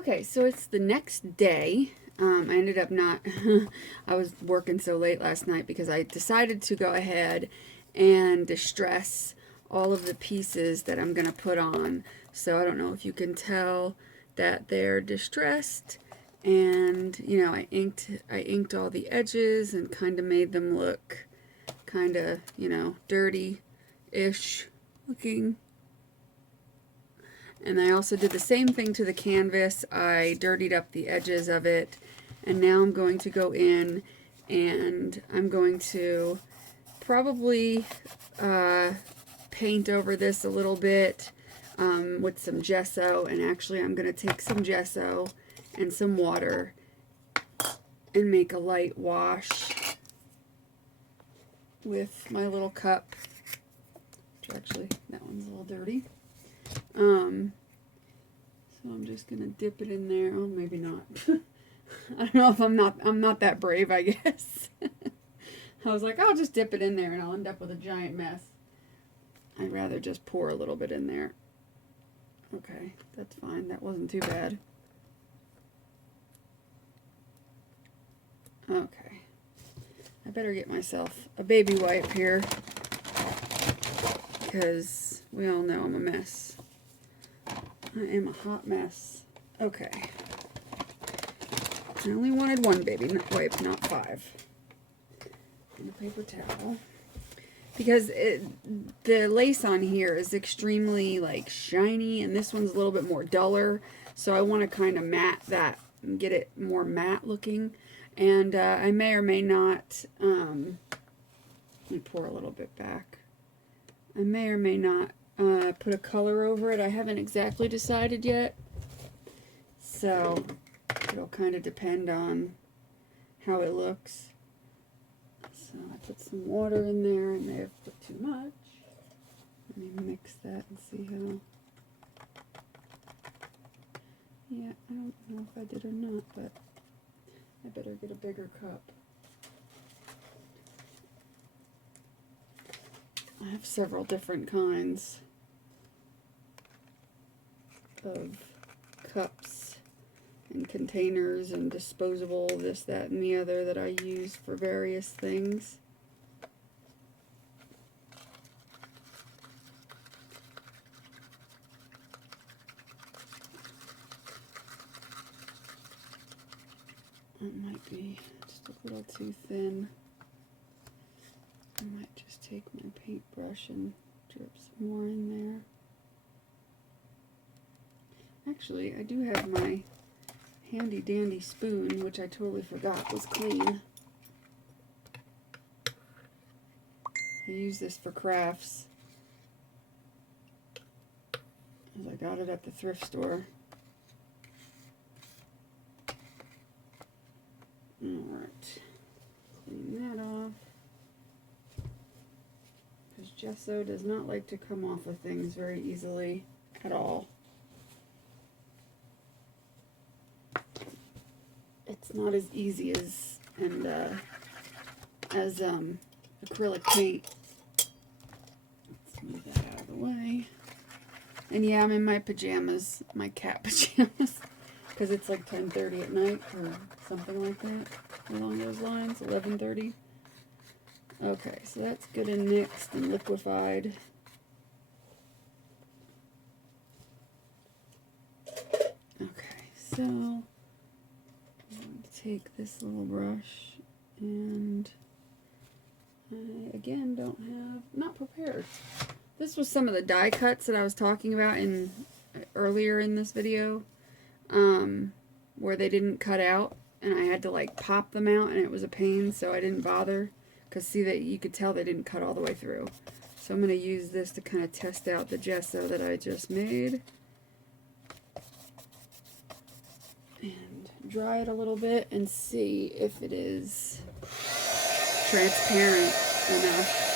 Okay, so it's the next day. I ended up not, I was working so late last night because I decided to go ahead and distress all of the pieces that I'm going to put on. So I don't know if you can tell that they're distressed, and you know, I inked all the edges and kind of made them look kind of, you know, dirty-ish looking. And I also did the same thing to the canvas. I dirtied up the edges of it, and now I'm going to go in and I'm going to probably paint over this a little bit with some gesso. And actually I'm going to take some gesso and some water and make a light wash with my little cup, which actually that one's a little dirty. So I'm just gonna dip it in there. Oh, maybe not. I don't know if I'm not that brave, I guess. I was like, I'll just dip it in there and I'll end up with a giant mess. I'd rather just pour a little bit in there. Okay, that's fine. That wasn't too bad. Okay. I better get myself a baby wipe here, because we all know I'm a mess. I am a hot mess. Okay. I only wanted one baby wipe, not 5. And a paper towel. Because the lace on here is extremely like shiny, and this one's a little bit more duller. So I want to kind of matte that and get it more matte looking. And I may or may not, let me pour a little bit back. I may or may not put a color over it. I haven't exactly decided yet, so it'll kind of depend on how it looks. So I put some water in there. I may have put too much. Let me mix that and see how. Yeah, I don't know if I did or not, but I better get a bigger cup. I have several different kinds of cups and containers and disposable this, that, and the other that I use for various things. It might be just a little too thin. I might just take my paintbrush and drip some more in there. Actually, I do have my handy dandy spoon, which I totally forgot was clean. I use this for crafts, as I got it at the thrift store. Alright, clean that off. Because gesso does not like to come off of things very easily at all. It's not as easy as acrylic paint. Let's move that out of the way. And yeah, I'm in my pajamas, my cat pajamas, because it's like 10:30 at night or something like that, along those lines, 11:30. Okay, so that's good and mixed and liquefied. Okay, so I'm going to take this little brush, and I again not prepared. This was some of the die cuts that I was talking about earlier in this video, where they didn't cut out, and I had to like pop them out, and it was a pain, so I didn't bother. Because see, that you could tell they didn't cut all the way through. So I'm going to use this to kind of test out the gesso that I just made. And dry it a little bit and see if it is transparent enough.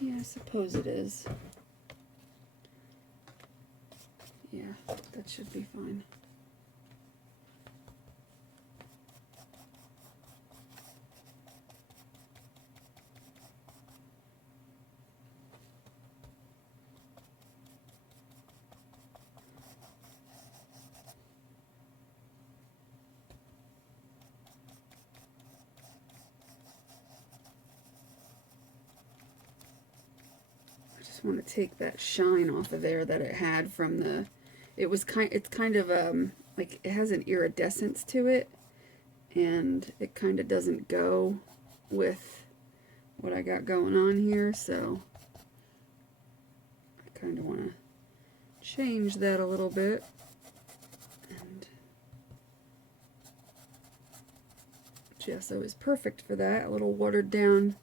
Yeah, I suppose it is. Yeah, that should be fine. just want to take that shine off of there that it had from the, it's kind of like it has an iridescence to it, and it kind of doesn't go with what I got going on here, so I kind of want to change that a little bit. And gesso is perfect for that, a little watered down.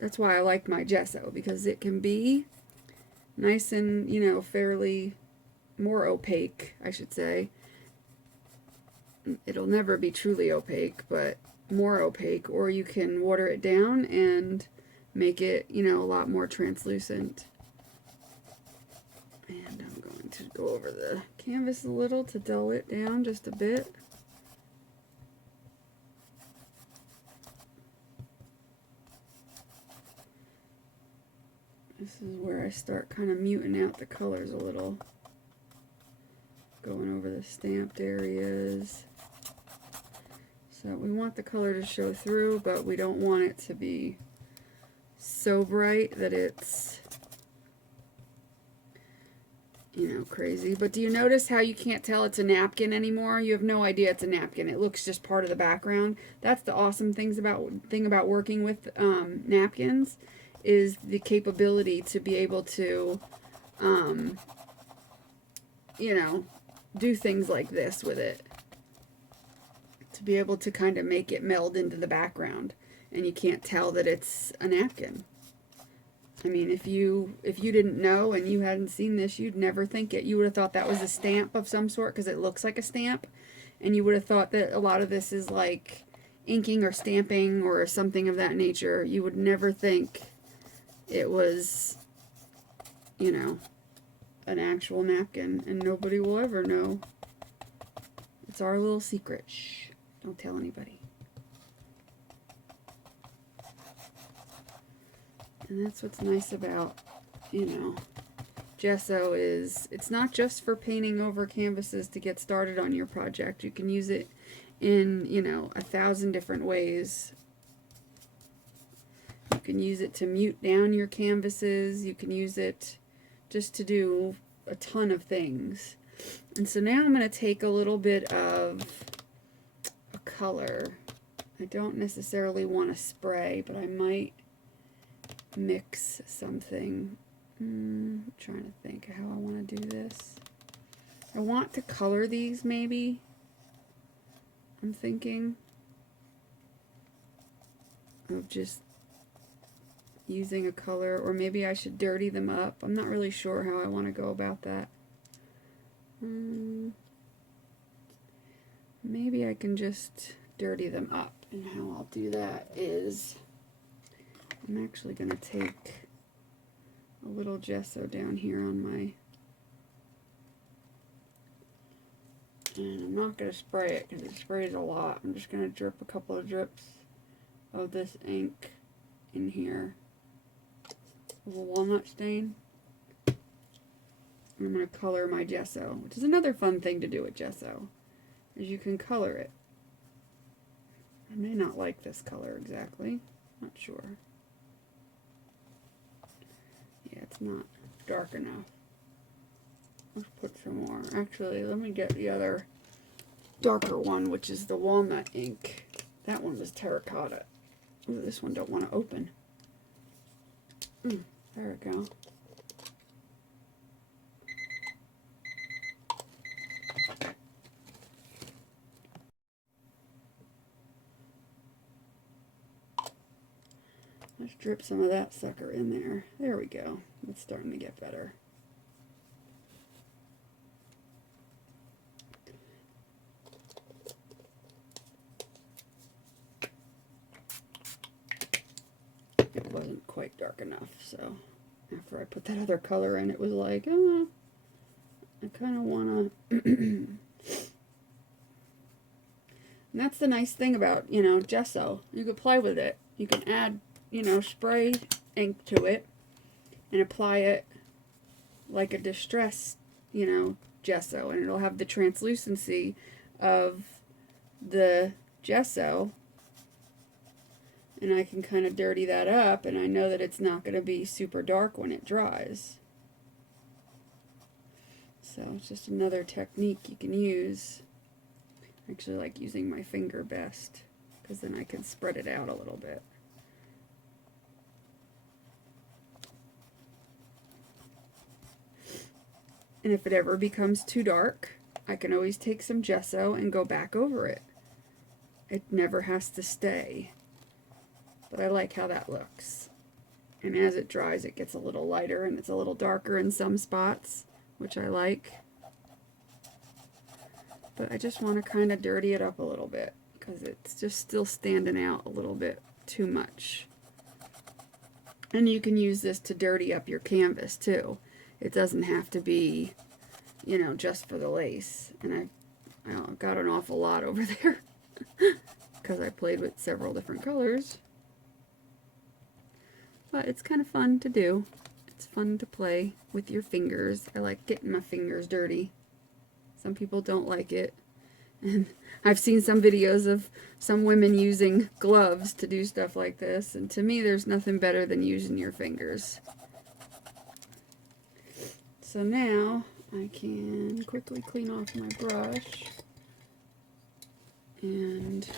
That's why I like my gesso, because it can be nice and, you know, fairly more opaque, I should say. It'll never be truly opaque, but more opaque, or you can water it down and make it, you know, a lot more translucent. And I'm going to go over the canvas a little to dull it down just a bit. This is where I start kind of muting out the colors a little. Going over the stamped areas. So we want the color to show through, but we don't want it to be so bright that it's, you know, crazy. But do you notice how you can't tell it's a napkin anymore? You have no idea it's a napkin. It looks just part of the background. That's the awesome thing about working with napkins, is the capability to be able to, you know, do things like this with it. To be able to kind of make it meld into the background, and you can't tell that it's a napkin. I mean, if you didn't know and you hadn't seen this, you'd never think it. You would have thought that was a stamp of some sort because it looks like a stamp, and you would have thought that a lot of this is like inking or stamping or something of that nature. You would never think it was, you know, an actual napkin, and nobody will ever know. It's our little secret. Shh, don't tell anybody. And that's what's nice about, you know, gesso, is it's not just for painting over canvases to get started on your project. You can use it in, you know, 1,000 different ways. You can use it to mute down your canvases. You can use it just to do a ton of things. And so now I'm going to take a little bit of a color. I don't necessarily want to spray, but I might mix something. I'm trying to think how I want to do this. I want to color these, maybe. I'm thinking of just using a color, or maybe I should dirty them up. I'm not really sure how I want to go about that. Maybe I can just dirty them up, and how I'll do that is I'm actually going to take a little gesso down here on my, and I'm not going to spray it because it sprays a lot. I'm just going to drip a couple of drips of this ink in here, a walnut stain. I'm going to color my gesso, which is another fun thing to do with gesso, is you can color it. I may not like this color exactly, not sure. Yeah, it's not dark enough. Let's put some more. Actually, let me get the other darker one, which is the walnut ink. That one was terracotta. Ooh, this one don't want to open. There we go. Let's drip some of that sucker in there. There we go. It's starting to get better. It wasn't quite dark enough, so after I put that other color in, it was like, oh, I kind of want to... And that's the nice thing about, you know, gesso. You can play with it. You can add, you know, spray ink to it and apply it like a distress, you know, gesso, and it'll have the translucency of the gesso, And I can kind of dirty that up, and I know that it's not going to be super dark when it dries. So it's just another technique you can use. I actually like using my finger best, because then I can spread it out a little bit. And if it ever becomes too dark, I can always take some gesso and go back over it. It never has to stay. But I like how that looks. And as it dries, it gets a little lighter and it's a little darker in some spots, which I like. But I just want to kind of dirty it up a little bit because it's just still standing out a little bit too much. And you can use this to dirty up your canvas too. It doesn't have to be, you know, just for the lace. And I've got an awful lot over there because I played with several different colors. But it's kind of fun to do. It's fun to play with your fingers. I like getting my fingers dirty. Some people don't like it. And I've seen some videos of some women using gloves to do stuff like this. And to me, there's nothing better than using your fingers. So now I can quickly clean off my brush and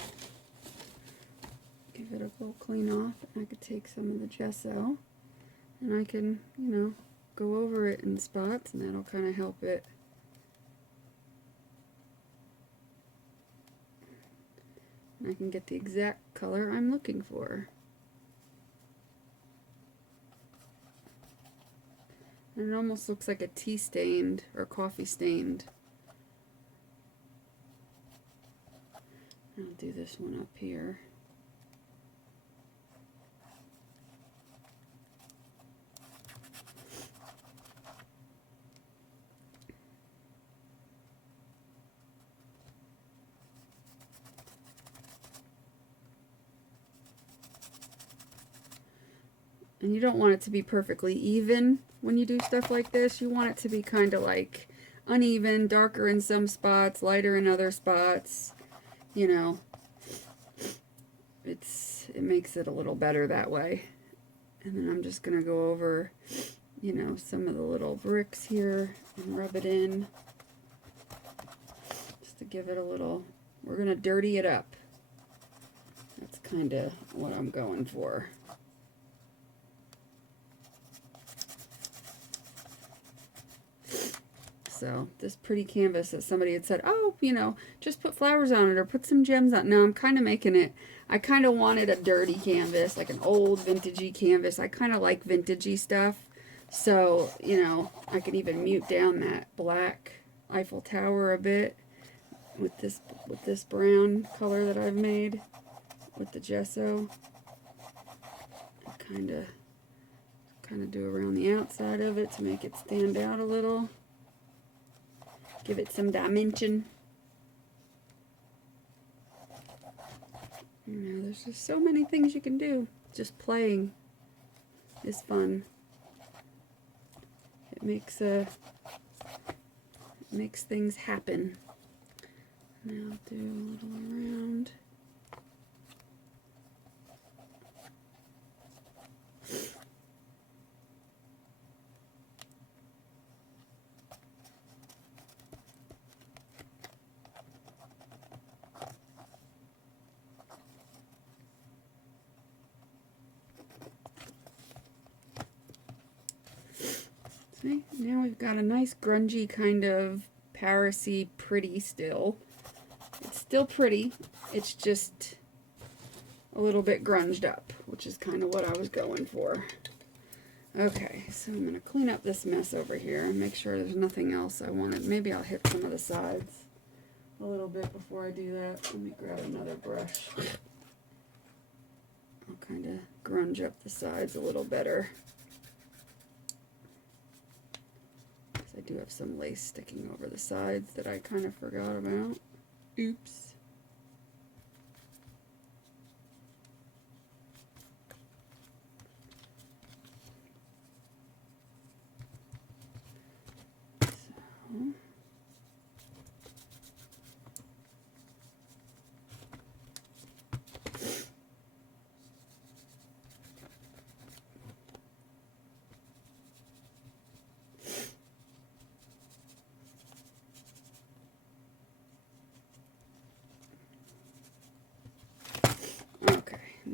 give it a little clean off. I could take some of the gesso and I can, you know, go over it in spots, and that'll kind of help it. And I can get the exact color I'm looking for. And it almost looks like a tea stained or coffee stained. I'll do this one up here. And you don't want it to be perfectly even when you do stuff like this. You want it to be kind of like uneven, darker in some spots, lighter in other spots. You know, it makes it a little better that way. And then I'm just going to go over, you know, some of the little bricks here and rub it in. Just to give it a little, we're going to dirty it up. That's kind of what I'm going for. So this pretty canvas that somebody had said, oh, you know, just put flowers on it or put some gems on. No, I'm kind of making it, I kind of wanted a dirty canvas, like an old vintagey canvas. I kind of like vintagey stuff. So, you know, I can even mute down that black Eiffel Tower a bit with this brown color that I've made with the gesso. Kind of do around the outside of it to make it stand out a little. Give it some dimension. You know, there's just so many things you can do. Just playing is fun. It makes things happen. Now I'll do a little around. See, now we've got a nice grungy kind of Paris-y pretty still. It's still pretty, it's just a little bit grunged up, which is kind of what I was going for. Okay, so I'm going to clean up this mess over here and make sure there's nothing else I wanted. Maybe I'll hit some of the sides a little bit before I do that. Let me grab another brush. I'll kind of grunge up the sides a little better. I do have some lace sticking over the sides that I kind of forgot about. Oops.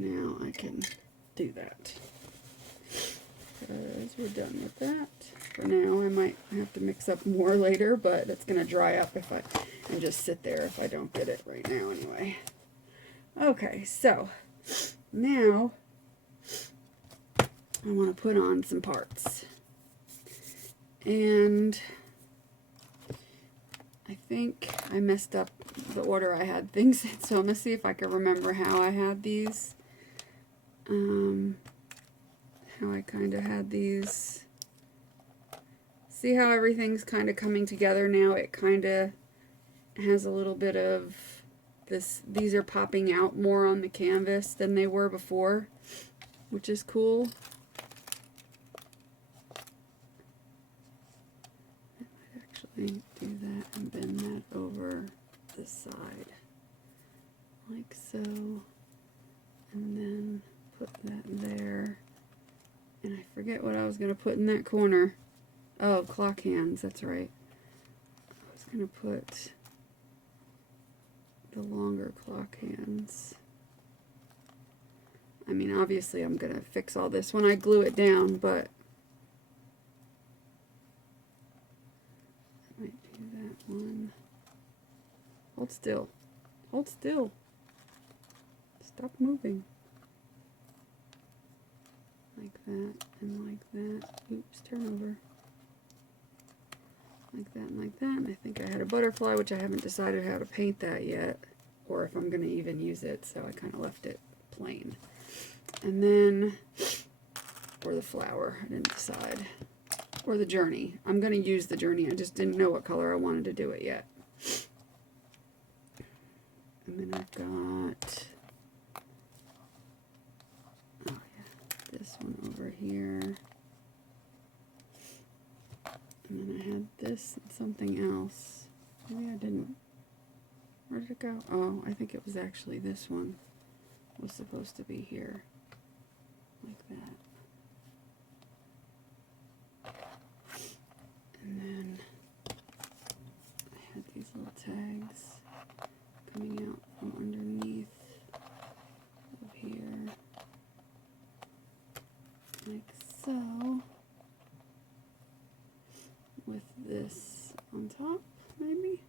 now I can do that. Because we're done with that. For now, I might have to mix up more later, but it's going to dry up if I, and just sit there if I don't get it right now anyway. Okay, so now I want to put on some parts. And I think I messed up the order I had things in, so I'm going to see if I can remember how I had these. How I kind of had these. See how everything's kind of coming together now? It kind of has a little bit of this. These are popping out more on the canvas than they were before, which is cool. I might actually do that and bend that over the side, like so, and then put that there. And I forget what I was going to put in that corner. Oh, clock hands, that's right. I was going to put the longer clock hands. I mean, obviously I'm going to fix all this when I glue it down, but I might do that one. Hold still. Hold still. Stop moving. Like that and like that. Oops, turn over. Like that and like that. And I think I had a butterfly, which I haven't decided how to paint that yet, or if I'm going to even use it, so I kind of left it plain. And then, or the flower, I didn't decide. Or the journey. I'm going to use the journey, I just didn't know what color I wanted to do it yet. And then I've got, oh yeah, this one over here. And then I had this and something else. Maybe I didn't. Where did it go? Oh, I think it was actually this one. Was supposed to be here. Like that. And then I had these little tags coming out from underneath of here. Like so. With this on top, maybe?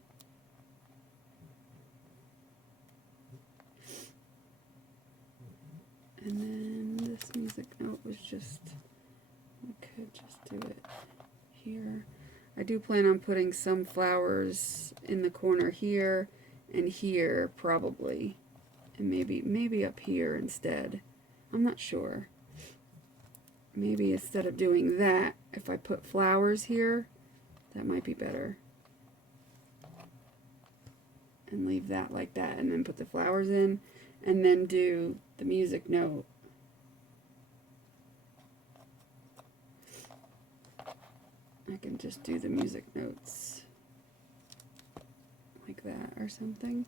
And then this music note was just, I could just do it here. I do plan on putting some flowers in the corner here and here, probably. And maybe up here instead. I'm not sure. Maybe instead of doing that, if I put flowers here, that might be better. And leave that like that, and then put the flowers in, and then do the music note. I can just do the music notes like that or something.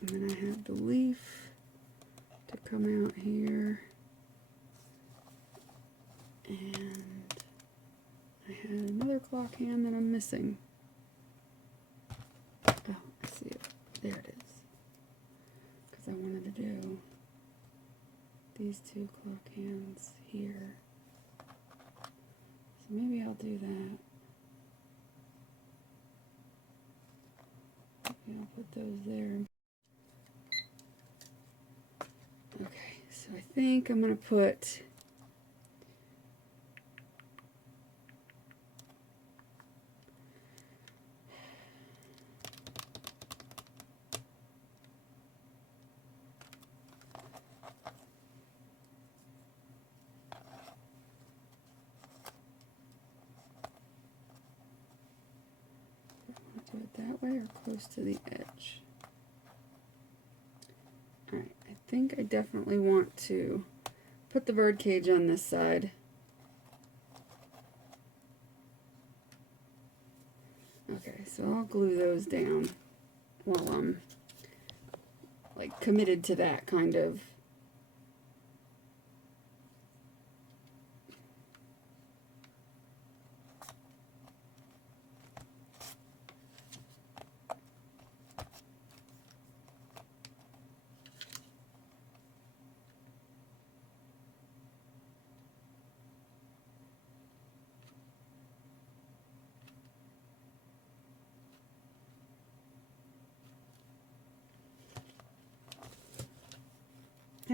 And then I have the leaf to come out here. And I had another clock hand that I'm missing. Oh, I see it. There it is. Because I wanted to do these two clock hands here. So maybe I'll do that. Maybe I'll put those there. Okay, so I think I'm going to put it that way or close to the edge. Alright, I think I definitely want to put the bird cage on this side. Okay, so I'll glue those down while I'm like committed to that kind of.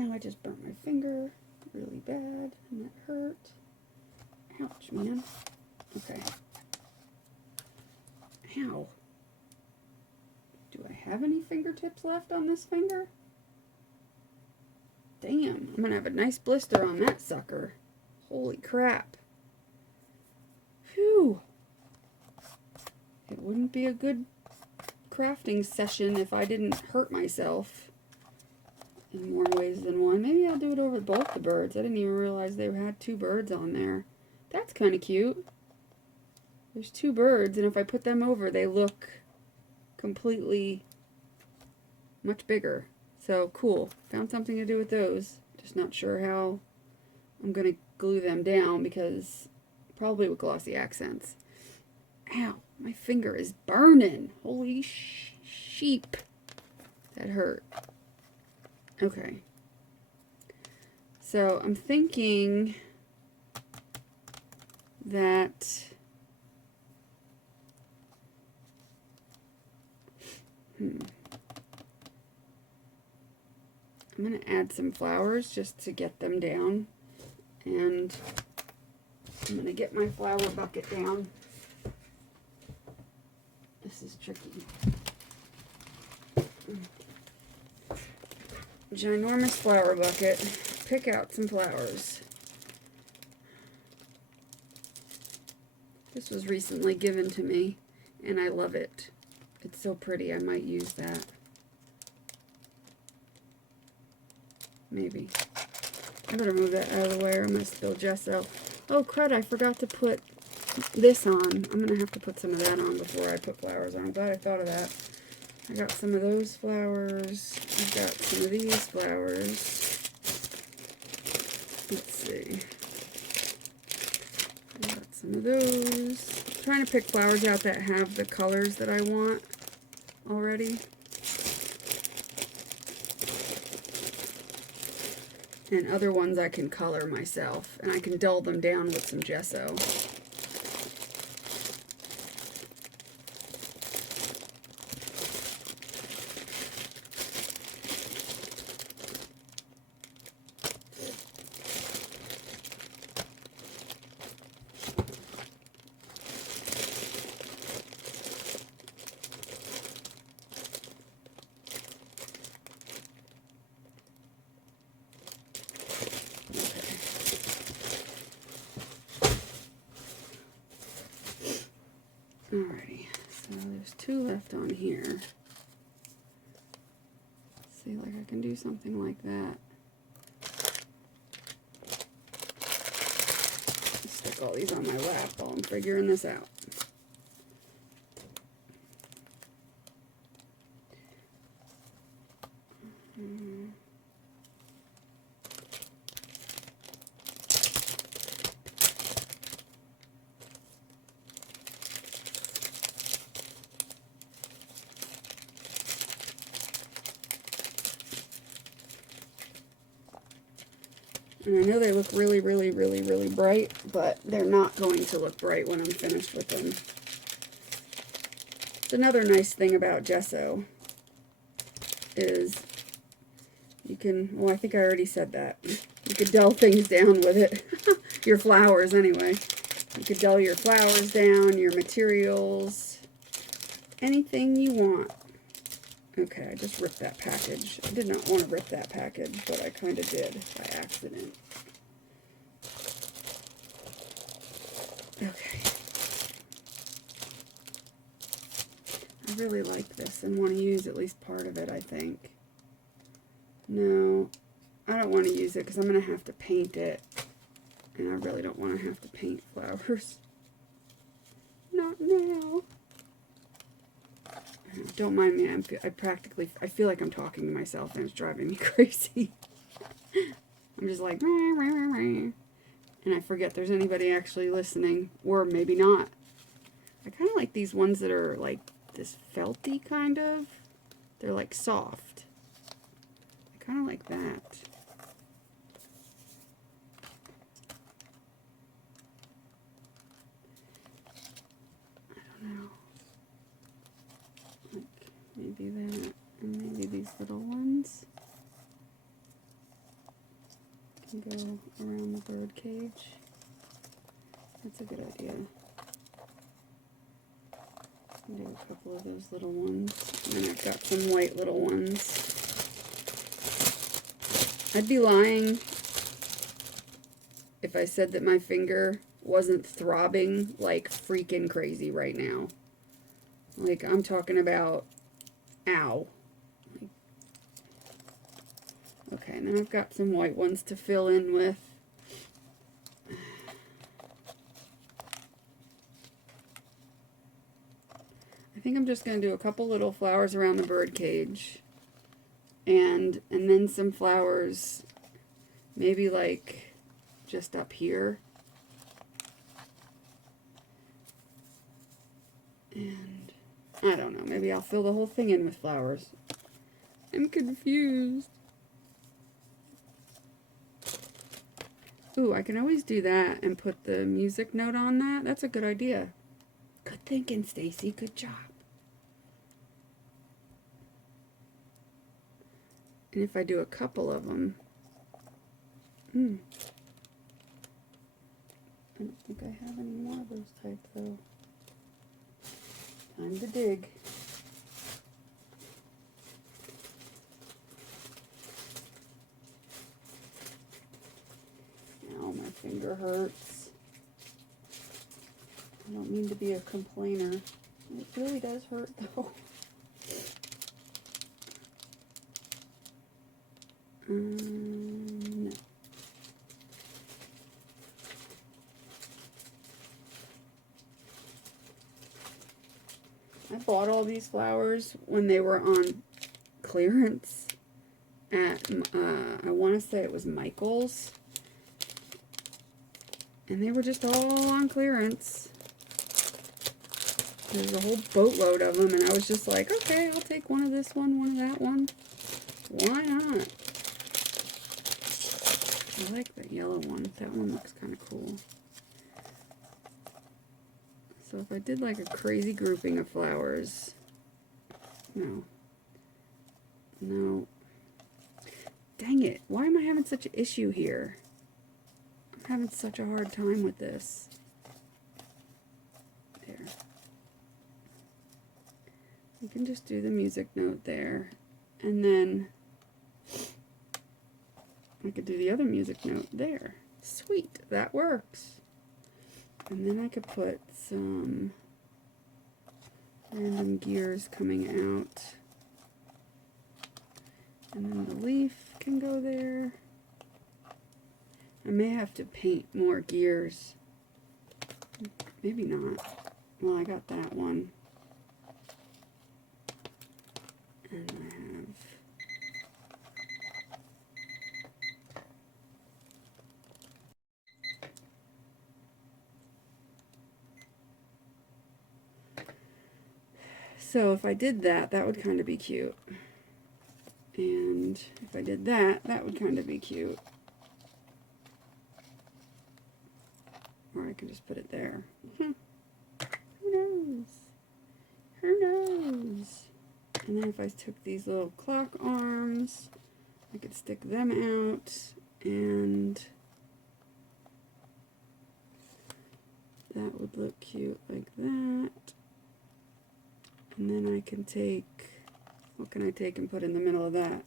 Now I just burnt my finger really bad, and that hurt. Ouch, man. Okay. Ow. Do I have any fingertips left on this finger? Damn, I'm gonna have a nice blister on that sucker. Holy crap. Phew. It wouldn't be a good crafting session if I didn't hurt myself in more ways than one. Maybe I'll do it over both the birds. I didn't even realize they had 2 birds on there. That's kind of cute. There's 2 birds, and if I put them over, they look completely much bigger. So, cool. Found something to do with those. Just not sure how I'm going to glue them down, because probably with glossy accents. Ow, my finger is burning. Holy sheep. That hurt. Okay. So, I'm thinking that I'm going to add some flowers just to get them down, and I'm going to get my flower bucket down. This is tricky. Ginormous flower bucket. Pick out some flowers. This was recently given to me, and I love it. It's so pretty. I might use that. Maybe. I better move that out of the way or I'm going to spill gesso. Oh, crud, I forgot to put this on. I'm going to have to put some of that on before I put flowers on. I'm glad I thought of that. I got some of those flowers. I've got some of these flowers. Let's see. I got some of those. I'm trying to pick flowers out that have the colors that I want already. And other ones I can color myself, and I can dull them down with some gesso. Alrighty, so there's 2 left on here. Let's see, like I can do something like that. Stick all these on my lap while I'm figuring this out. And I know they look really, really, really, really bright, but they're not going to look bright when I'm finished with them. It's another nice thing about gesso is you can, well, I think I already said that. You could dull things down with it. Your flowers, anyway. You could dull your flowers down, your materials, anything you want. Okay, I just ripped that package. I did not want to rip that package, but I kind of did by accident. Okay. I really like this and want to use at least part of it, I think. No, I don't want to use it because I'm going to have to paint it. And I really don't want to have to paint flowers. Not now. Don't mind me, I feel like I'm talking to myself and it's driving me crazy. I'm just like, rah, rah, rah, rah. And I forget there's anybody actually listening, or maybe not. I kind of like these ones that are like this felty kind of. They're like soft. I kind of like that. I don't know. Maybe that, and maybe these little ones. can go around the bird cage. That's a good idea. I'll do a couple of those little ones. And then I've got some white little ones. I'd be lying if I said that my finger wasn't throbbing like freaking crazy right now. Like, I'm talking about, ow. Okay, and then I've got some white ones to fill in with. I think I'm just going to do a couple little flowers around the bird cage. And then some flowers, maybe like just up here. And I don't know, maybe I'll fill the whole thing in with flowers. I'm confused. Ooh, I can always do that and put the music note on that. That's a good idea. Good thinking, Stacy. Good job. And if I do a couple of them, I don't think I have any more of those type though. Time to dig. Ow, my finger hurts. I don't mean to be a complainer. It really does hurt though. No. I bought all these flowers when they were on clearance at, I want to say it was Michael's. And they were just all on clearance. There's a whole boatload of them, and I was just like, okay, I'll take one of this one of that one. Why not? I like that yellow one. That one looks kind of cool. So if I did like a crazy grouping of flowers, no. Dang it. Why am I having such an issue here? I'm having such a hard time with this. There. You can just do the music note there. And then I could do the other music note there. Sweet, that works. And then I could put some random gears coming out. And then the leaf can go there. I may have to paint more gears. Maybe not. Well, I got that one. And I have... So if I did that, that would kind of be cute. And if I did that, that would kind of be cute. Or I could just put it there. Who knows? Who knows? And then if I took these little clock arms, I could stick them out, and that would look cute like that. And then I can take, what can I take and put in the middle of that?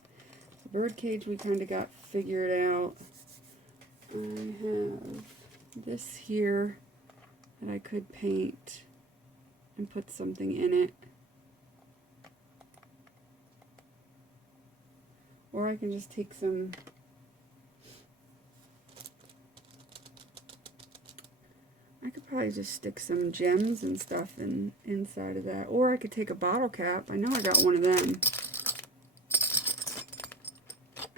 The bird cage we kind of got figured out. I have this here that I could paint and put something in it. Or I can just take some, I could probably just stick some gems and stuff inside of that. Or I could take a bottle cap. I know I got one of them.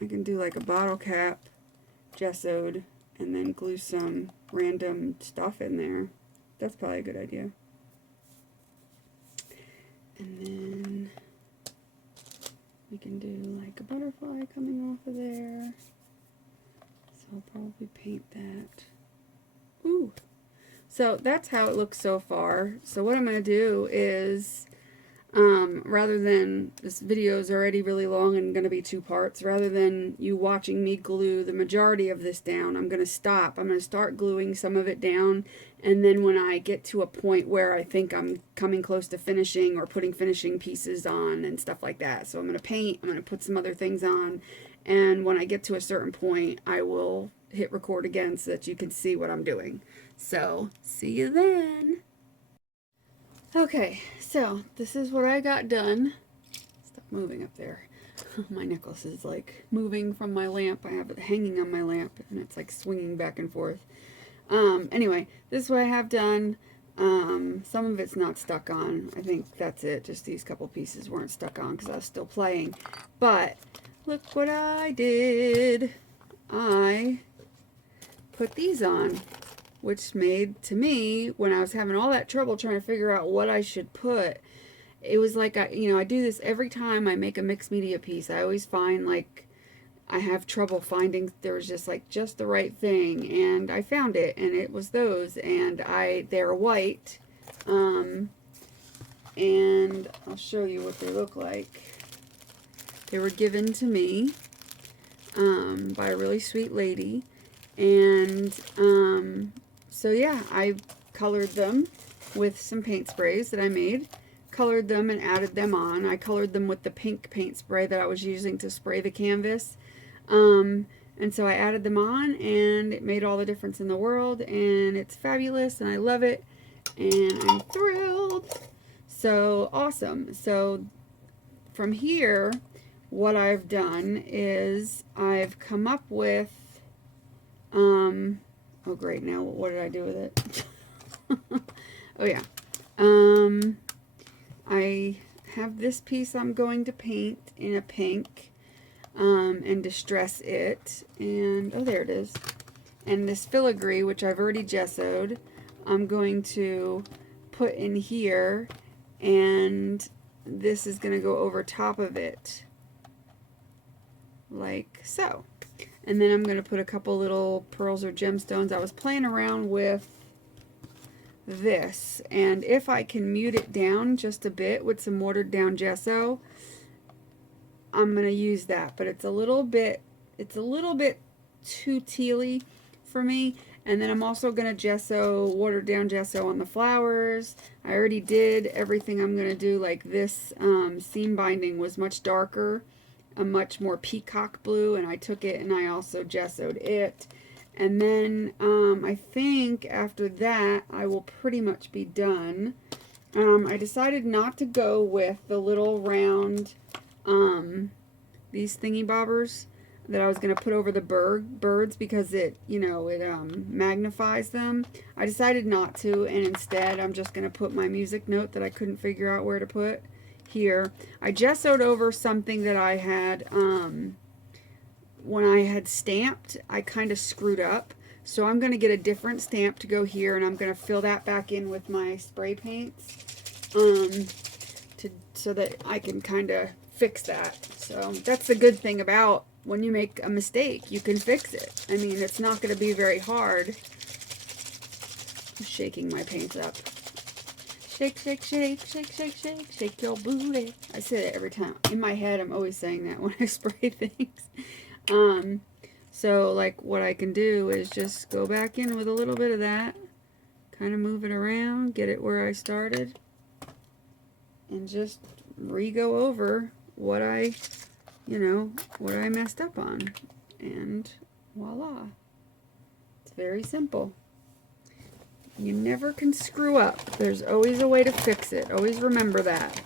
I can do like a bottle cap, gessoed, and then glue some random stuff in there. That's probably a good idea. And then we can do like a butterfly coming off of there. So I'll probably paint that. Ooh. So that's how it looks so far. So what I'm going to do is rather than, this video is already really long and going to be 2 parts, rather than you watching me glue the majority of this down, I'm going to stop. I'm going to start gluing some of it down, and then when I get to a point where I think I'm coming close to finishing or putting finishing pieces on and stuff like that. So I'm going to paint, I'm going to put some other things on, and when I get to a certain point, I will hit record again so that you can see what I'm doing. So, see you then. Okay, so this is what I got done. Stop moving up there. My necklace is like moving from my lamp. I have it hanging on my lamp and it's like swinging back and forth. Anyway, this is what I have done. Some of it's not stuck on. I think that's it. Just these couple pieces weren't stuck on because I was still playing. But look what I did. I put these on, which made, to me, when I was having all that trouble trying to figure out what I should put, it was like, I do this every time I make a mixed media piece. I always find, like, I have trouble finding, there was just, like, just the right thing, and I found it, and it was those, and they're white, and I'll show you what they look like. They were given to me, by a really sweet lady, and, so yeah, I colored them with some paint sprays that I made, colored them and added them on. I colored them with the pink paint spray that I was using to spray the canvas. And so I added them on and it made all the difference in the world, and it's fabulous and I love it and I'm thrilled. So awesome. So from here, what I've done is I've come up with, oh great, now what did I do with it? Oh yeah. I have this piece I'm going to paint in a pink, and distress it, and oh there it is. And this filigree, which I've already gessoed, I'm going to put in here, and this is going to go over top of it, like so. And then I'm going to put a couple little pearls or gemstones. I was playing around with this, and if I can mute it down just a bit with some watered down gesso, I'm going to use that. But it's a little bit too tealy for me. And then I'm also going to gesso, watered down gesso on the flowers. I already did everything I'm going to do. Like this seam binding was much darker, a much more peacock blue, and I took it and I also gessoed it. And then I think after that I will pretty much be done. I decided not to go with the little round these thingy bobbers that I was going to put over the birds because it, it magnifies them. I decided not to, and instead I'm just going to put my music note that I couldn't figure out where to put here. I gessoed over something that I had, when I had stamped, I kind of screwed up. So I'm going to get a different stamp to go here, and I'm going to fill that back in with my spray paints, so that I can kind of fix that. So that's the good thing about when you make a mistake, you can fix it. I mean, it's not going to be very hard. I'm shaking my paints up. Shake, shake, shake, shake, shake, shake, shake your booty. I say it every time. In my head, I'm always saying that when I spray things. So like what I can do is just go back in with a little bit of that, kind of move it around, get it where I started, and just re-go over what I messed up on, and voila. It's very simple. You never can screw up. There's always a way to fix it. Always remember that.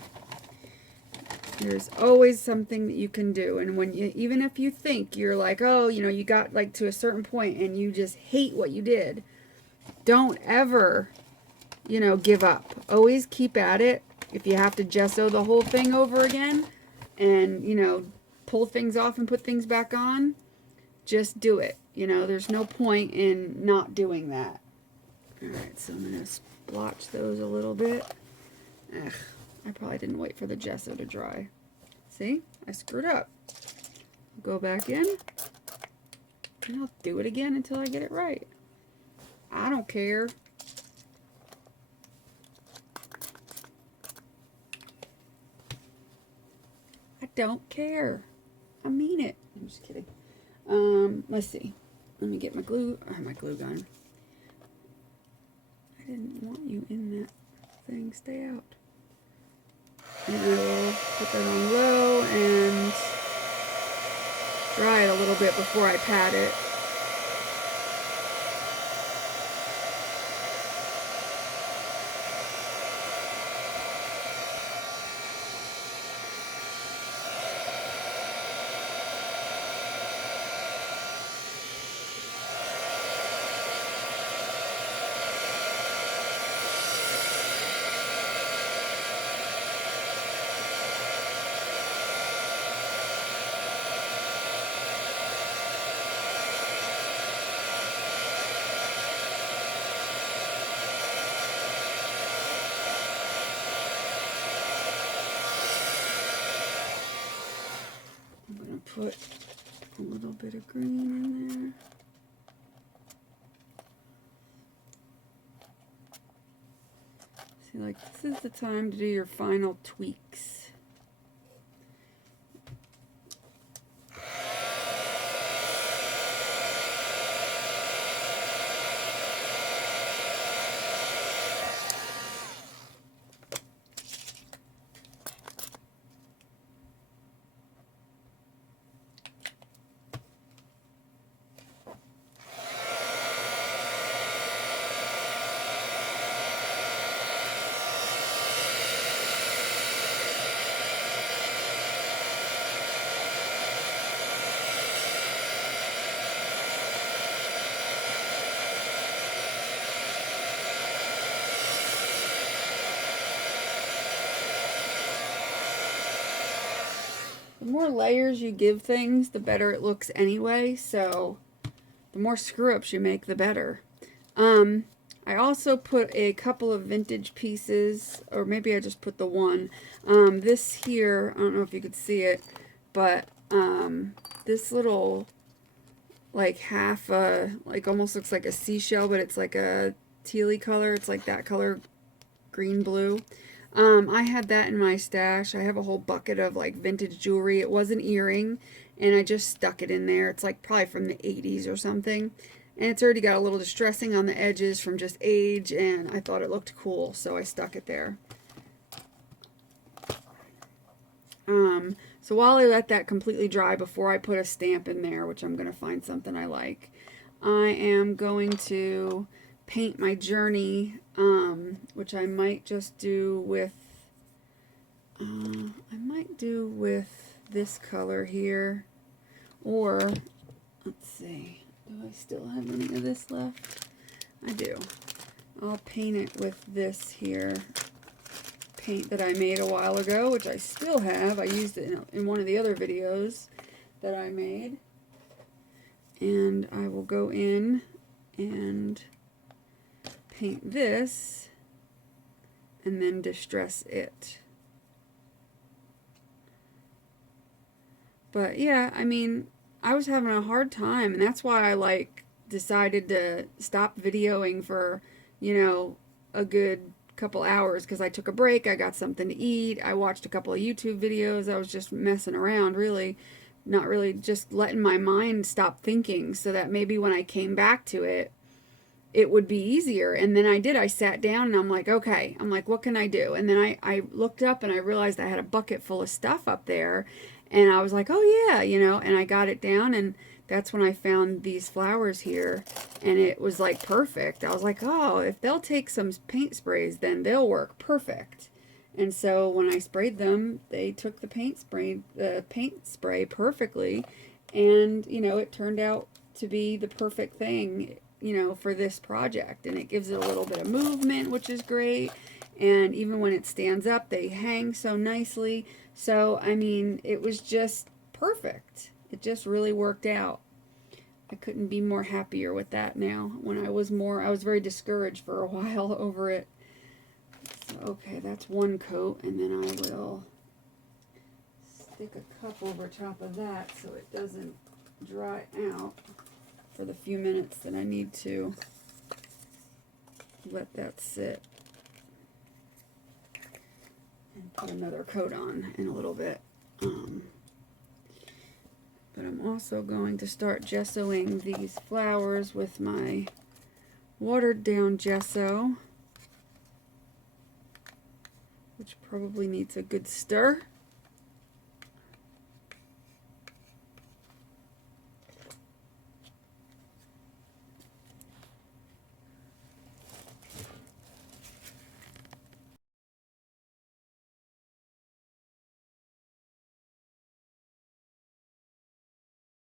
There's always something that you can do. And when you, even if you think you're like, oh, you got like to a certain point and you just hate what you did, don't ever, give up. Always keep at it. If you have to gesso the whole thing over again and, pull things off and put things back on, just do it. There's no point in not doing that. Alright, so I'm going to splotch those a little bit. Ugh, I probably didn't wait for the gesso to dry. See? I screwed up. Go back in, and I'll do it again until I get it right. I don't care. don't care. I mean it. I'm just kidding. Let's see. Let me get my glue gun. I didn't want you in that thing. Stay out. And I will put that on low and dry it a little bit before I pat it. Put a little bit of green in there. See, like, this is the time to do your final tweaks. The more layers you give things, the better it looks anyway, so the more screw-ups you make, the better. I also put a couple of vintage pieces, or maybe I just put the one. This here, I don't know if you could see it, but this little, like half, like almost looks like a seashell, but it's like a tealy color. It's like that color, green-blue. I had that in my stash. I have a whole bucket of like vintage jewelry. It was an earring, and I just stuck it in there. It's like probably from the 80s or something. And it's already got a little distressing on the edges from just age, and I thought it looked cool, so I stuck it there. So while I let that completely dry before I put a stamp in there, which I'm going to find something I like, I am going to paint my journey, which I might just do with, this color here, or, let's see, do I still have any of this left? I do. I'll paint it with this here paint that I made a while ago, which I still have. I used it in one of the other videos that I made. And I will go in and paint this and then distress it. But yeah, I mean, I was having a hard time, and that's why I like decided to stop videoing for, you know, a good couple hours, because I took a break, I got something to eat, I watched a couple of YouTube videos, I was just messing around, really, not really, just letting my mind stop thinking so that maybe when I came back to it, it would be easier. And then I sat down and I'm like, okay, I'm like, what can I do? And then I looked up and I realized I had a bucket full of stuff up there, and I was like, oh yeah, you know, and I got it down, and that's when I found these flowers here, and it was like perfect. I was like, oh, if they'll take some paint sprays, then they'll work perfect. And so when I sprayed them, they took the paint spray perfectly, and you know, it turned out to be the perfect thing, you know, for this project. And it gives it a little bit of movement, which is great. And even when it stands up, they hang so nicely. So I mean, it was just perfect. It just really worked out. I couldn't be more happier with that now. When I was very discouraged for a while over it. So, okay, that's one coat, and then I will stick a cup over top of that so it doesn't dry out for the few minutes that I need to let that sit. And put another coat on in a little bit. I'm also going to start gessoing these flowers with my watered down gesso, which probably needs a good stir.